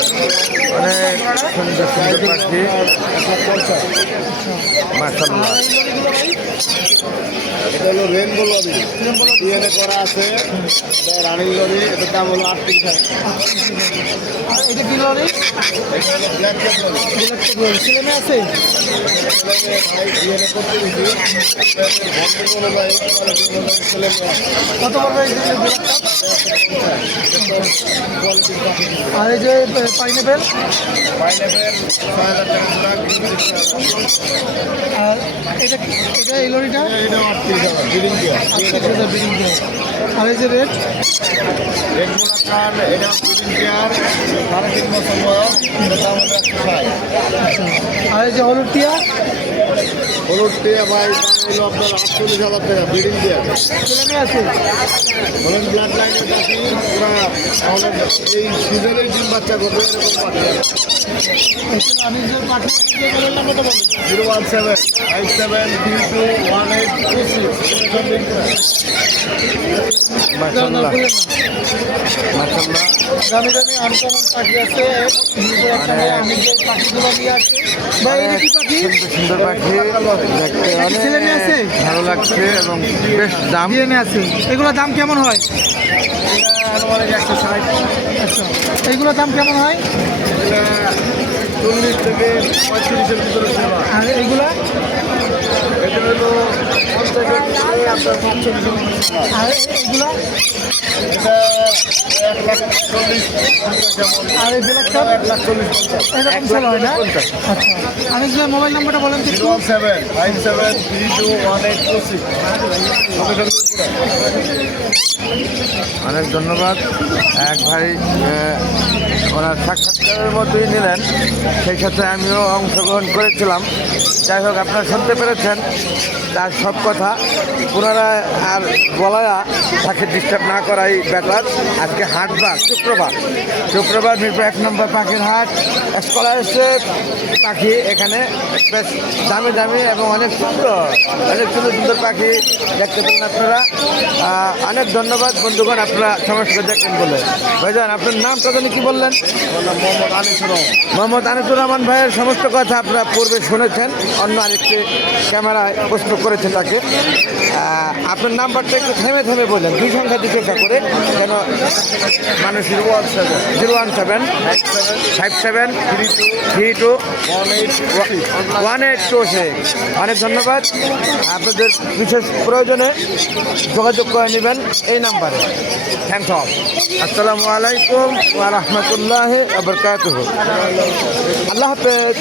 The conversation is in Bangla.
অনেক সুন্দর সুন্দর পাখি মাশাআল্লাহ। এটা হলো রেনবো লরি, ডিএনএ করা আছে। এটা রানিং লরি, এটার দাম হলো 38,000। আর এটা কি লরি? এটা হলো ব্ল্যাক ক্যাপ লরি। ছেলে মেয়ে আছে? ভাই ডিএনএ করতে দিচ্ছি, ভর্তি করে ভাই ছেলে মেয়ে। কত বড় এই যে ব্ল্যাকটা? আর এই যে পাইনাপেল? পাইনাপেল 6,000 টাকা জোড়া। আর এটা এই লরিটা? এটা 38,000 ব্রিডিং পেয়ার। 38,000 বিডিং দেয়। আর এই যে রেড? রেড মোনাকার, এটা ব্রিডিং পেয়ার, 3.5 বছর বয়স। এটার দাম হলো 160। আচ্ছা। আর এই যে হলুদ টিয়া? হলুদ টিয়া ভাই দাম হলো আপনার 48,000 টাকা ব্রিডিং পেয়ার। ছেলে মেয়ে আছে? বলেন ব্লাড লাইনের পাখি, ওরা আমাদের এই সিজনের ডিম বাচ্চা করবে এরকম পাখি। আমি যে পাখি বললাম ওটা বলুন। 017-5732-186। মাশাআল্লাহ মাশাআল্লাহ। দামি দামি আনকমন পাখি আছে। আমি যে পাখিগুলো নিয়ে আসি ভাই, এটা কি পাখি? সুন্দর সুন্দর পাখি দেখতে ছেলে মেয়ে আছে? অনেক ভালো লাগছে এবং বেশ দাম। ডিএনএ আছে। এগুলোর দাম কেমন হয়? আনুমানিক 160। আচ্ছা, এইগুলোর দাম কেমন হয়? 40 থেকে 35-এর ভিতরে সেবা। আর এইগুলা? এটা হলো 50-এর ভিতরে আপনার 45-এর ভিতরে সেবা। আর এইগুলা? এটা 1,40,000। আর এই ব্ল্যাকটা? 1,40,000। এরকম সেল হয় না? আচ্ছা, আমি যে মোবাইল নাম্বারটা বলেন তো একটু। 017-5732-186। অনেক ধন্যবাদ। এক ভাই ওনার সাক্ষাৎকারের মধ্যেই নিলেন, সেই সাথে আমিও অংশগ্রহণ করেছিলাম। যাই হোক, আপনারা শুনতে পেরেছেন তার সব কথা। পুনরায় আর বলা তাকে ডিস্টার্ব না করাই বেটার। আজকে হাটবার শুক্রবার মিরপুর 1 নম্বর পাখির হাট। স্কলারশিপ পাখি এখানে বেশ দামি দামি এবং অনেক সুন্দর সুন্দর পাখি দেখতে পেলেন আপনারা। অনেক ধন্যবাদ বন্ধুগণ, আপনারা সমস্ত দেখবেন বলে। ভাইজান, আপনার নামটা জানি কি বললেন? মোহাম্মদ আনিসুর রহমান। মোহাম্মদ আনিসুর রহমান ভাইয়ের সমস্ত কথা আপনারা পূর্বে শুনেছেন, অন্য আরেকটি ক্যামেরায় প্রশ্ন করেছে তাকে। আপনার নাম্বারটা একটু থেমে থেমে বললেন, 2 সংখ্যা দিয়ে চেষ্টা করে, কেন মানুষ 017-5732-182-1826। অনেক ধন্যবাদ। আপনাদের বিশেষ প্রয়োজনে যোগাযোগ করে নেবেন এই নাম্বারে। Thanks all. আসসালামু আলাইকুম ওয়া রাহমাতুল্লাহি ওয়া বারাকাতুহু। আল্লাহ হাফেজ।